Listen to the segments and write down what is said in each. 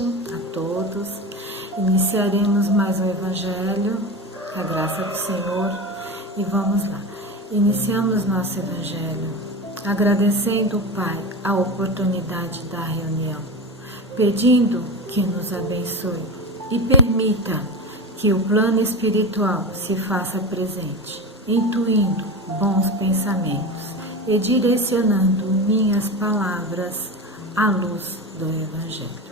noite a todos. Iniciaremos mais um Evangelho, com a graça do Senhor, e vamos lá. Iniciamos nosso Evangelho agradecendo ao Pai a oportunidade da reunião, pedindo que nos abençoe e permita que o plano espiritual se faça presente, intuindo bons pensamentos e direcionando minhas palavras à luz do Evangelho.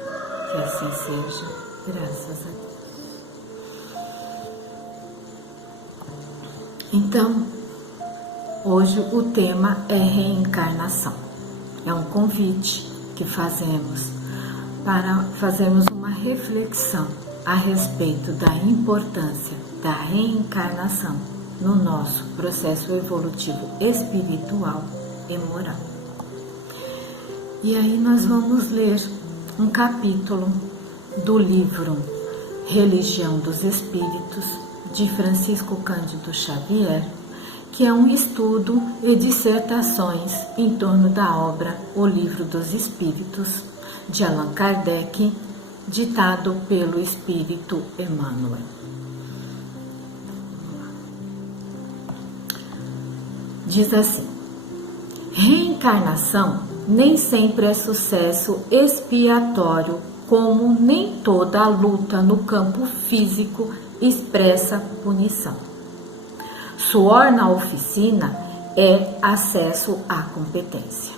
Que assim seja, graças a Deus. Então, hoje o tema é reencarnação. É um convite que fazemos para fazermos uma reflexão a respeito da importância da reencarnação no nosso processo evolutivo espiritual e moral. E aí nós vamos ler um capítulo do livro Religião dos Espíritos, de Francisco Cândido Xavier, que é um estudo e dissertações em torno da obra O Livro dos Espíritos, de Allan Kardec, ditado pelo Espírito Emmanuel. Diz assim: reencarnação nem sempre é sucesso expiatório, como nem toda a luta no campo físico expressa punição. Suor na oficina é acesso à competência.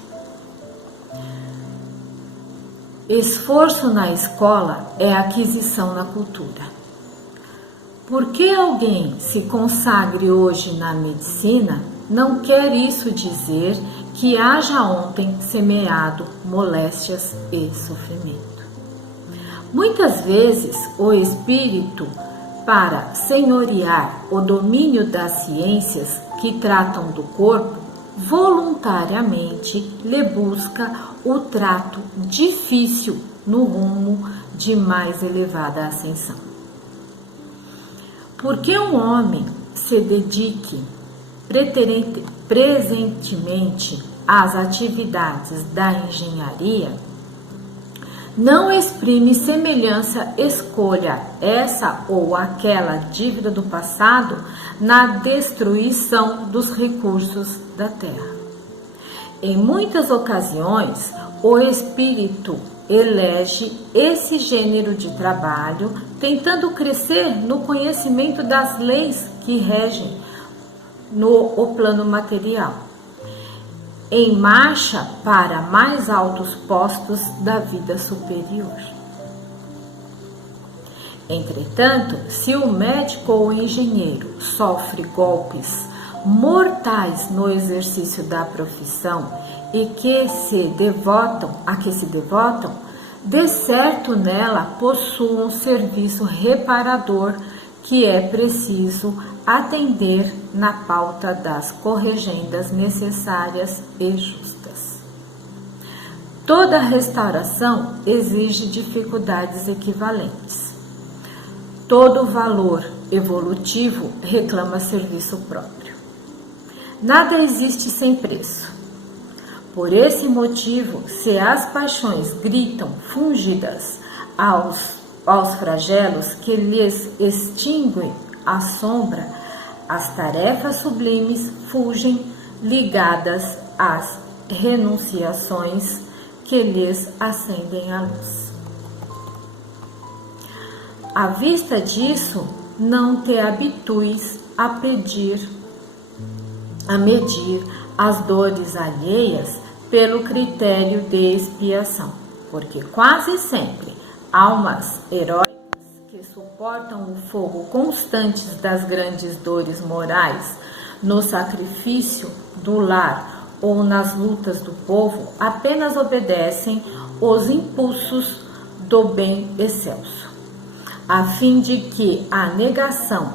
Esforço na escola é aquisição na cultura. Por que alguém se consagre hoje na medicina, não quer isso dizer que haja ontem semeado moléstias e sofrimento. Muitas vezes o espírito, para senhorear o domínio das ciências que tratam do corpo, voluntariamente lhe busca o trato difícil no rumo de mais elevada ascensão. Porque um homem se dedique presentemente às atividades da engenharia, não exprime semelhança, escolha essa ou aquela dívida do passado na destruição dos recursos da terra. Em muitas ocasiões, o espírito elege esse gênero de trabalho, tentando crescer no conhecimento das leis que regem no plano material, em marcha para mais altos postos da vida superior. Entretanto, se o médico ou o engenheiro sofre golpes mortais no exercício da profissão e que se devotam, de certo nela possuam um serviço reparador que é preciso atender na pauta das corrigendas necessárias e justas. Toda restauração exige dificuldades equivalentes. Todo valor evolutivo reclama serviço próprio. Nada existe sem preço. Por esse motivo, se as paixões gritam fungidas aos flagelos que lhes extinguem a sombra, as tarefas sublimes fugem ligadas às renunciações que lhes acendem a luz. À vista disso, não te habitues a medir as dores alheias pelo critério de expiação, porque quase sempre almas heróicas que suportam o fogo constante das grandes dores morais no sacrifício do lar ou nas lutas do povo apenas obedecem os impulsos do bem excelso, a fim de que a negação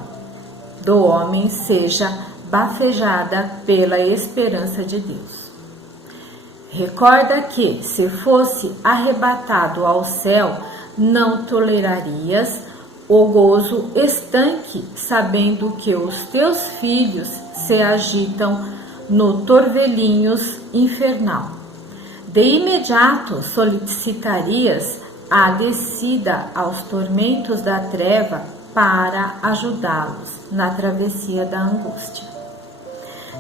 do homem seja bafejada pela esperança de Deus. Recorda que, se fosse arrebatado ao céu, não tolerarias o gozo estanque, sabendo que os teus filhos se agitam no torvelinhos infernal. De imediato solicitarias a descida aos tormentos da treva para ajudá-los na travessia da angústia.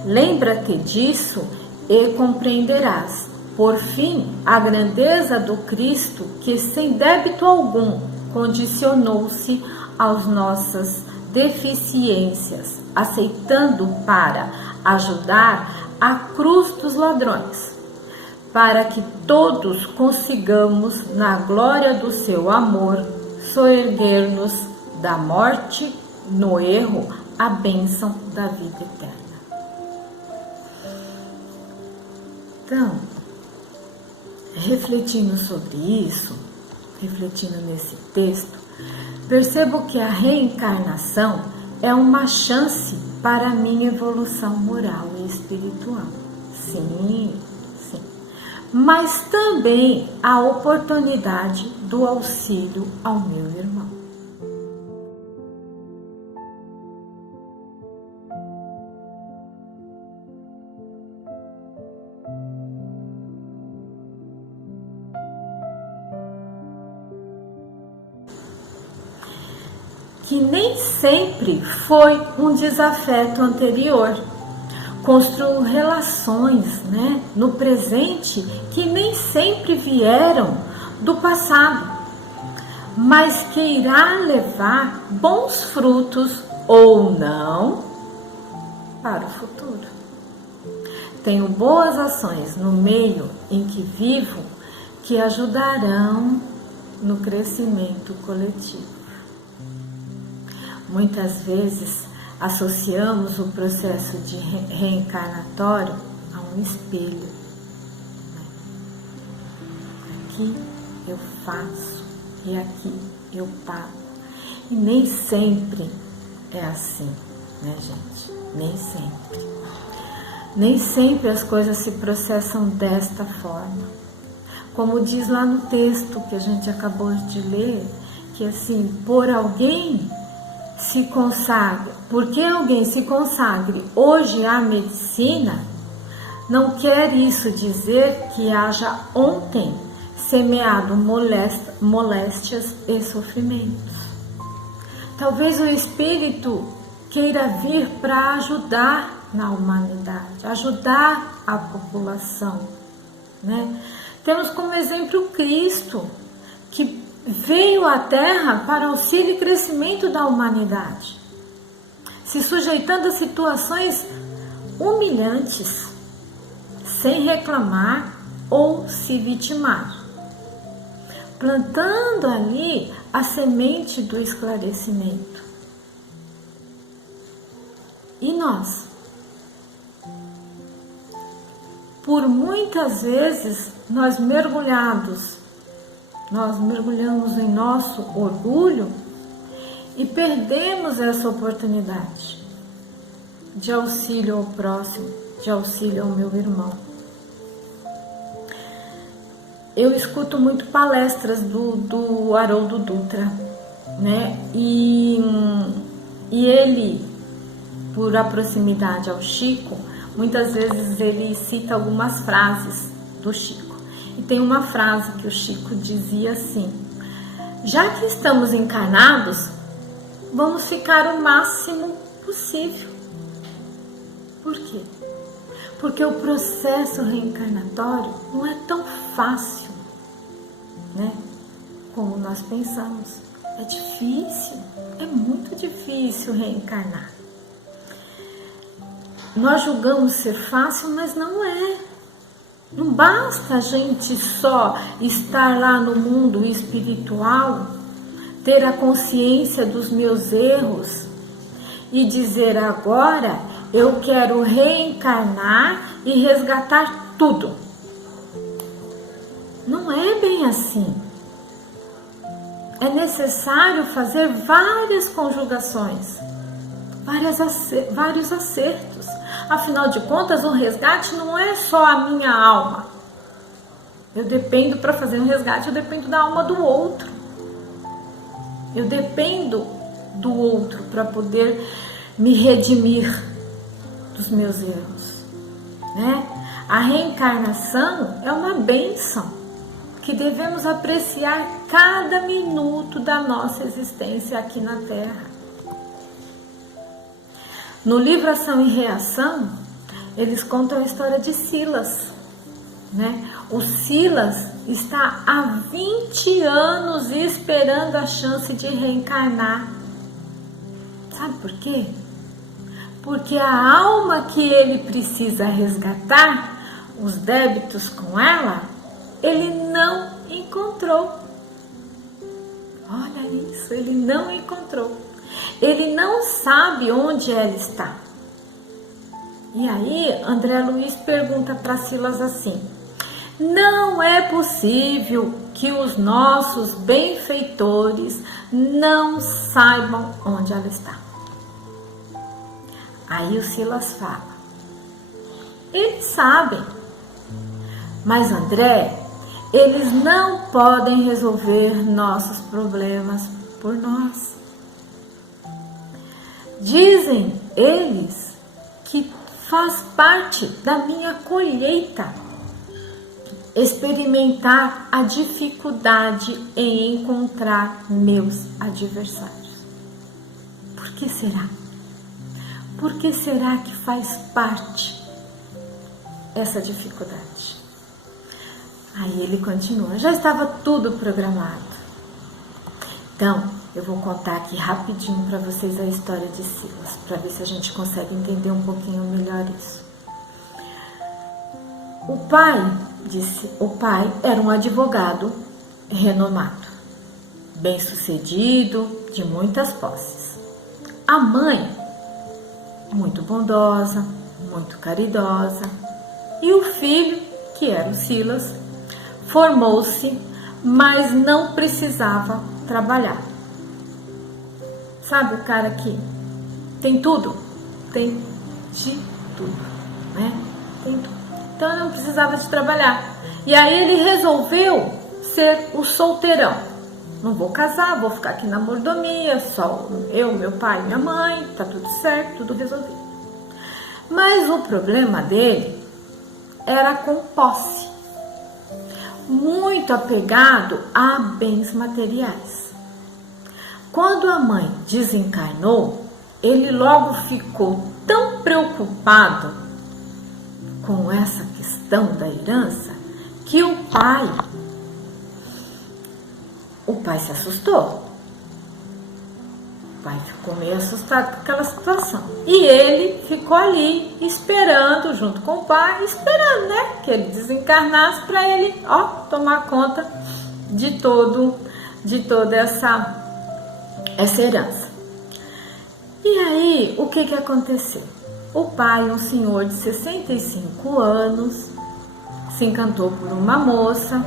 Lembra-te disso e compreenderás, por fim, a grandeza do Cristo que, sem débito algum, condicionou-se às nossas deficiências, aceitando para ajudar a cruz dos ladrões, para que todos consigamos, na glória do seu amor, soerguer-nos da morte no erro à bênção da vida eterna. Então, refletindo sobre isso, refletindo nesse texto, percebo que a reencarnação é uma chance para a minha evolução moral e espiritual. Sim, sim. Mas também a oportunidade do auxílio ao meu irmão. Que nem sempre foi um desafeto anterior. Construo relações, no presente que nem sempre vieram do passado, mas que irá levar bons frutos ou não para o futuro. Tenho boas ações no meio em que vivo que ajudarão no crescimento coletivo. Muitas vezes associamos o processo de reencarnatório a um espelho. Aqui eu faço e aqui eu pago. E nem sempre é assim, gente? Nem sempre. Nem sempre as coisas se processam desta forma. Como diz lá no texto que a gente acabou de ler, que assim, por alguém se consagre, porque alguém se consagre hoje à medicina, não quer isso dizer que haja ontem semeado moléstias e sofrimentos. Talvez o Espírito queira vir para ajudar na humanidade, ajudar a população, Temos como exemplo o Cristo, que veio à Terra para auxílio e crescimento da humanidade, se sujeitando a situações humilhantes, sem reclamar ou se vitimar, plantando ali a semente do esclarecimento. E nós? Por muitas vezes nós mergulhamos em nosso orgulho e perdemos essa oportunidade de auxílio ao próximo, de auxílio ao meu irmão. Eu escuto muito palestras do Haroldo Dutra, E ele, por a proximidade ao Chico, muitas vezes ele cita algumas frases do Chico. E tem uma frase que o Chico dizia assim: já que estamos encarnados, vamos ficar o máximo possível. Por quê? Porque o processo reencarnatório não é tão fácil, como nós pensamos. É difícil, é muito difícil reencarnar. Nós julgamos ser fácil, mas não é. Não basta a gente só estar lá no mundo espiritual, ter a consciência dos meus erros e dizer agora eu quero reencarnar e resgatar tudo. Não é bem assim. É necessário fazer várias conjugações, vários acertos. Afinal de contas, o resgate não é só a minha alma. Eu dependo, para fazer um resgate, eu dependo da alma do outro. Eu dependo do outro para poder me redimir dos meus erros, A reencarnação é uma bênção que devemos apreciar cada minuto da nossa existência aqui na Terra. No livro Ação e Reação, eles contam a história de Silas, né? O Silas está há 20 anos esperando a chance de reencarnar. Sabe por quê? Porque a alma que ele precisa resgatar, os débitos com ela, ele não encontrou. Olha isso, ele não encontrou. Ele não sabe onde ela está. E aí, André Luiz pergunta para Silas assim: não é possível que os nossos benfeitores não saibam onde ela está. Aí o Silas fala: eles sabem, mas André, eles não podem resolver nossos problemas por nós. Dizem eles que faz parte da minha colheita experimentar a dificuldade em encontrar meus adversários. Por que será? Por que será que faz parte essa dificuldade? Aí ele continua: já estava tudo programado. Então, eu vou contar aqui rapidinho para vocês a história de Silas, para ver se a gente consegue entender um pouquinho melhor isso. O pai era um advogado renomado, bem-sucedido, de muitas posses. A mãe, muito bondosa, muito caridosa. E o filho, que era o Silas, formou-se, mas não precisava trabalhar. Sabe o cara que tem tudo? Tem de tudo, né? Tem tudo. Então ele não precisava de trabalhar. E aí ele resolveu ser o solteirão. Não vou casar, vou ficar aqui na mordomia, só eu, meu pai e minha mãe, tá tudo certo, tudo resolvido. Mas o problema dele era com posse. Muito apegado a bens materiais. Quando a mãe desencarnou, ele logo ficou tão preocupado com essa questão da herança que o pai se assustou. O pai ficou meio assustado com aquela situação. E ele ficou ali esperando, junto com o pai, esperando, né? Que ele desencarnasse para ele, tomar conta de toda essa herança. E aí, o que aconteceu? O pai, um senhor de 65 anos, se encantou por uma moça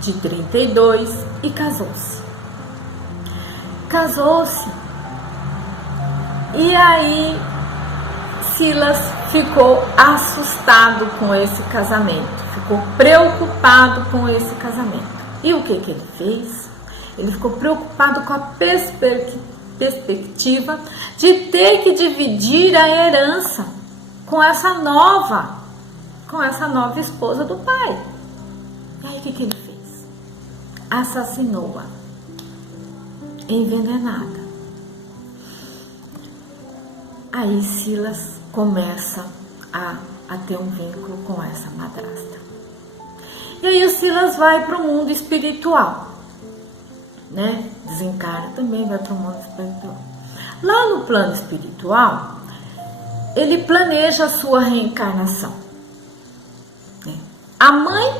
de 32 e casou-se. E aí Silas ficou assustado com esse casamento, ficou preocupado com esse casamento. E o que ele fez? Ele ficou preocupado com a perspectiva de ter que dividir a herança com essa nova esposa do pai. E aí o que ele fez? Assassinou-a, envenenada. Aí Silas começa a ter um vínculo com essa madrasta. E aí o Silas vai para o mundo espiritual, né? Desencarna também, vai para o mundo espiritual. Lá no plano espiritual, ele planeja a sua reencarnação. A mãe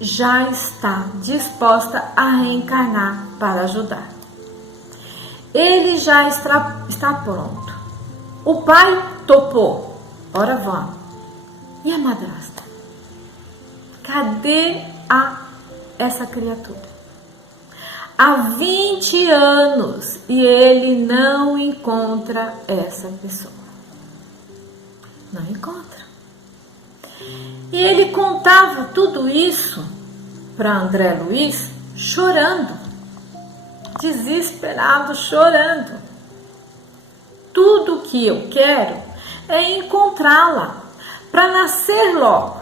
já está disposta a reencarnar para ajudar. Ele já está pronto. O pai topou. Ora vamos. E a madrasta? Cadê essa criatura? Há 20 anos e ele não encontra essa pessoa. Não encontra. E ele contava tudo isso para André Luiz chorando, desesperado, chorando. Tudo que eu quero é encontrá-la, para nascer logo,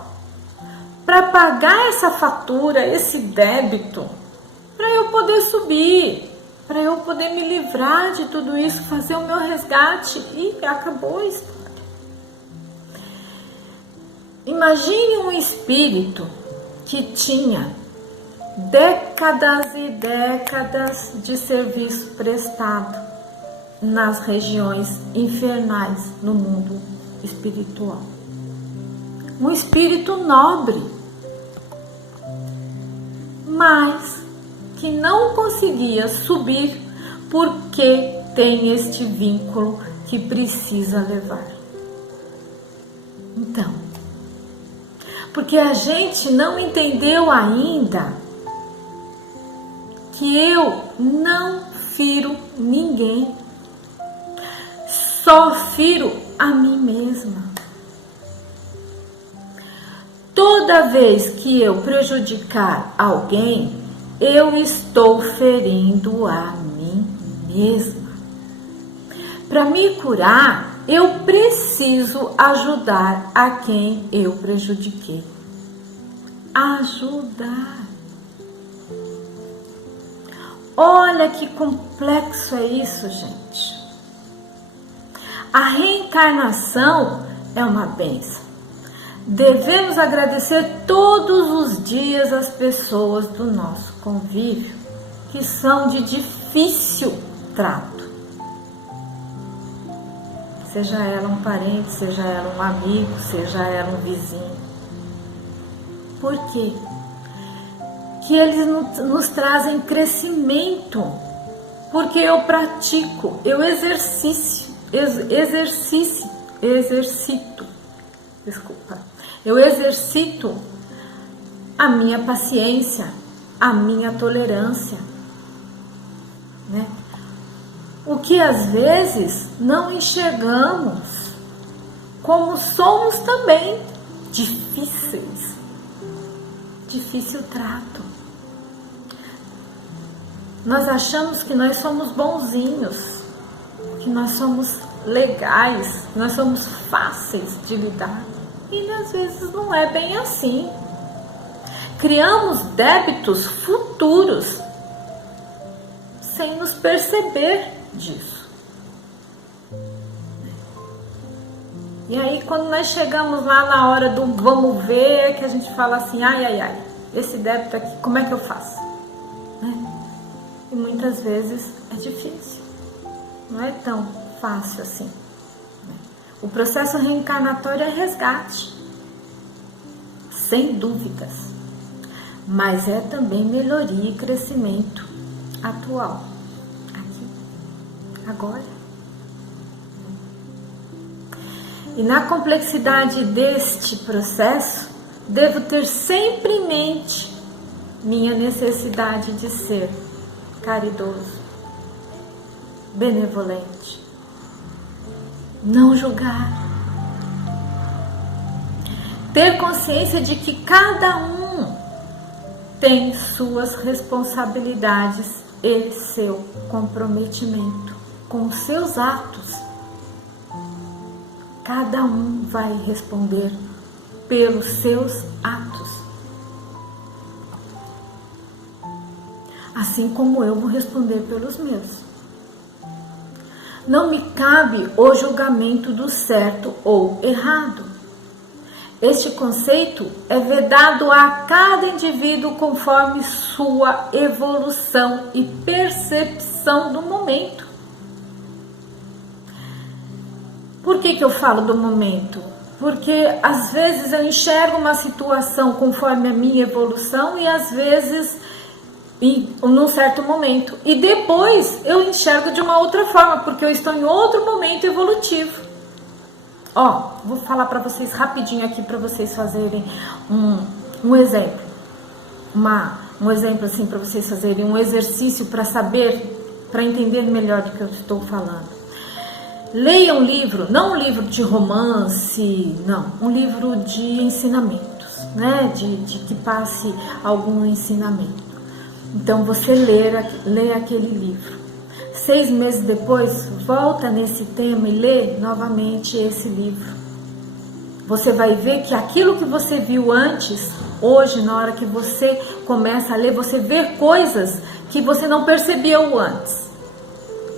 para pagar essa fatura, esse débito, para eu poder subir, para eu poder me livrar de tudo isso, fazer o meu resgate, e acabou a história. Imagine um espírito que tinha décadas e décadas de serviço prestado nas regiões infernais no mundo espiritual. Um espírito nobre, mas que não conseguia subir porque tem este vínculo que precisa levar. Então, porque a gente não entendeu ainda que eu não firo ninguém, só firo a mim mesma. Toda vez que eu prejudicar alguém, eu estou ferindo a mim mesma. Para me curar, eu preciso ajudar a quem eu prejudiquei. Ajudar. Olha que complexo é isso, gente. A reencarnação é uma bênção. Devemos agradecer todos os dias as pessoas do nosso convívio, que são de difícil trato. Seja ela um parente, seja ela um amigo, seja ela um vizinho. Por quê? Que eles nos trazem crescimento, porque eu pratico, eu exercito, eu exercito a minha paciência, a minha tolerância, né? O que às vezes não enxergamos, como somos também difíceis, difícil trato. Nós achamos que nós somos bonzinhos, que nós somos legais, nós somos fáceis de lidar. E às vezes não é bem assim. Criamos débitos futuros sem nos perceber disso. E aí quando nós chegamos lá na hora do vamos ver, que a gente fala assim, ai, esse débito aqui, como é que eu faço? Né? E muitas vezes é difícil, não é tão fácil assim. O processo reencarnatório é resgate, sem dúvidas, mas é também melhoria e crescimento atual, aqui, agora. E na complexidade deste processo, devo ter sempre em mente minha necessidade de ser caridoso, benevolente, não julgar, ter consciência de que cada um tem suas responsabilidades e seu comprometimento com os seus atos. Cada um vai responder pelos seus atos, assim como eu vou responder pelos meus. Não me cabe o julgamento do certo ou errado. Este conceito é vedado a cada indivíduo conforme sua evolução e percepção do momento. Por que eu falo do momento? Porque às vezes eu enxergo uma situação conforme a minha evolução e às vezes num certo momento. E depois eu enxergo de uma outra forma, porque eu estou em outro momento evolutivo. Vou falar para vocês rapidinho aqui, para vocês fazerem um exemplo. Um exemplo assim, para vocês fazerem um exercício para saber, para entender melhor do que eu estou falando. Leia um livro, não um livro de romance, não, um livro de ensinamentos, né? De que passe algum ensinamento. Então você lê aquele livro. 6 meses depois, volta nesse tema e lê novamente esse livro. Você vai ver que aquilo que você viu antes, hoje, na hora que você começa a ler, você vê coisas que você não percebeu antes.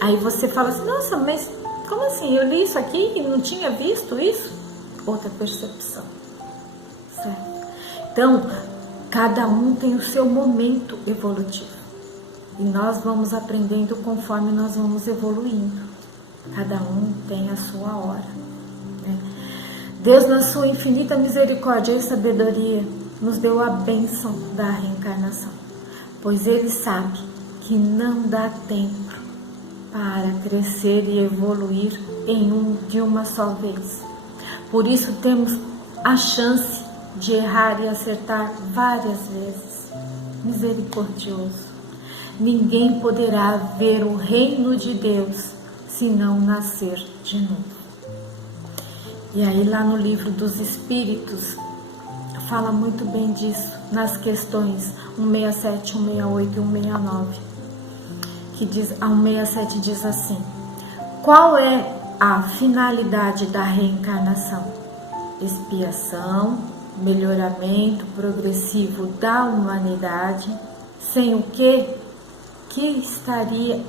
Aí você fala assim, nossa, mas como assim? Eu li isso aqui e não tinha visto isso? Outra percepção, certo? Então, cada um tem o seu momento evolutivo. E nós vamos aprendendo conforme nós vamos evoluindo. Cada um tem a sua hora, né? Deus, na sua infinita misericórdia e sabedoria, nos deu a bênção da reencarnação, pois Ele sabe que não dá tempo para crescer e evoluir de uma só vez. Por isso temos a chance de errar e acertar várias vezes. Misericordioso. Ninguém poderá ver o reino de Deus se não nascer de novo. E aí lá no livro dos Espíritos fala muito bem disso, nas questões 167, 168 e 169, que diz, a 167 diz assim: qual é a finalidade da reencarnação? Expiação, melhoramento progressivo da humanidade, sem o que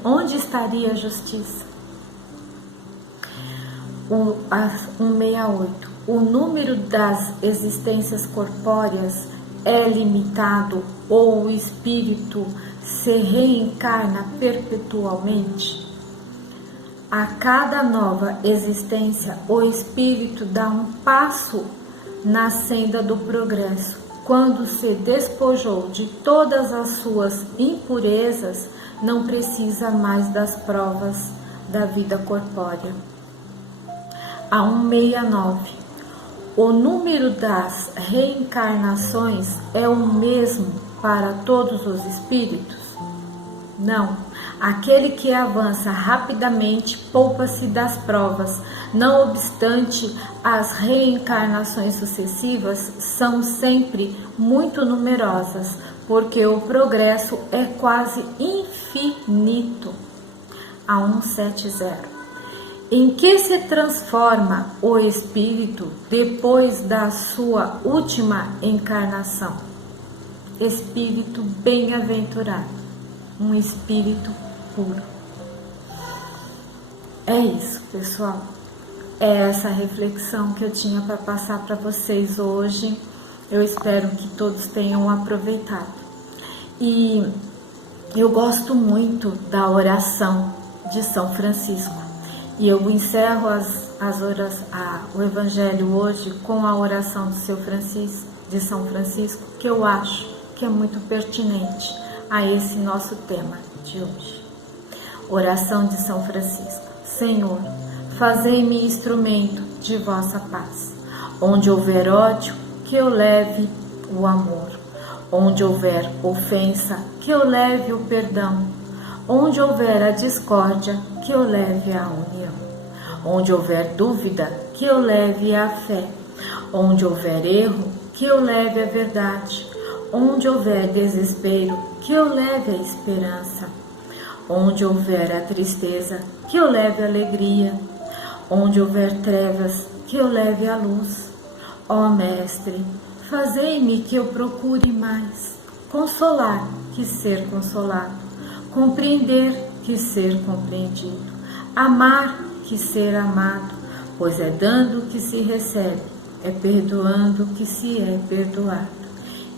onde estaria a justiça? 168. O número das existências corpóreas é limitado ou o espírito se reencarna perpetualmente? A cada nova existência, o espírito dá um passo na senda do progresso. Quando se despojou de todas as suas impurezas, não precisa mais das provas da vida corpórea. A 169. O número das reencarnações é o mesmo para todos os espíritos? Não. Aquele que avança rapidamente poupa-se das provas. Não obstante, as reencarnações sucessivas são sempre muito numerosas, porque o progresso é quase infinito. A 170. Em que se transforma o espírito depois da sua última encarnação? Espírito bem-aventurado, um espírito puro. É isso, pessoal. É essa reflexão que eu tinha para passar para vocês hoje. Eu espero que todos tenham aproveitado. E eu gosto muito da oração de São Francisco. E eu encerro o Evangelho hoje com a oração de São Francisco, que eu acho que é muito pertinente a esse nosso tema de hoje. Oração de São Francisco. Senhor, fazei-me instrumento de vossa paz. Onde houver ódio, que eu leve o amor. Onde houver ofensa, que eu leve o perdão. Onde houver a discórdia, que eu leve a união. Onde houver dúvida, que eu leve a fé. Onde houver erro, que eu leve a verdade. Onde houver desespero, que eu leve a esperança. Onde houver a tristeza, que eu leve a alegria. Onde houver trevas, que eu leve a luz. Ó Mestre, fazei-me que eu procure mais consolar que ser consolado, compreender que ser compreendido, amar que ser amado, pois é dando que se recebe, é perdoando que se é perdoado,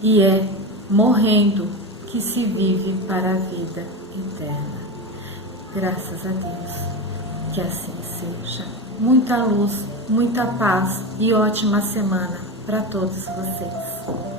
e é morrendo que se vive para a vida eterna. Graças a Deus, que assim seja. Muita luz, muita paz e ótima semana para todos vocês.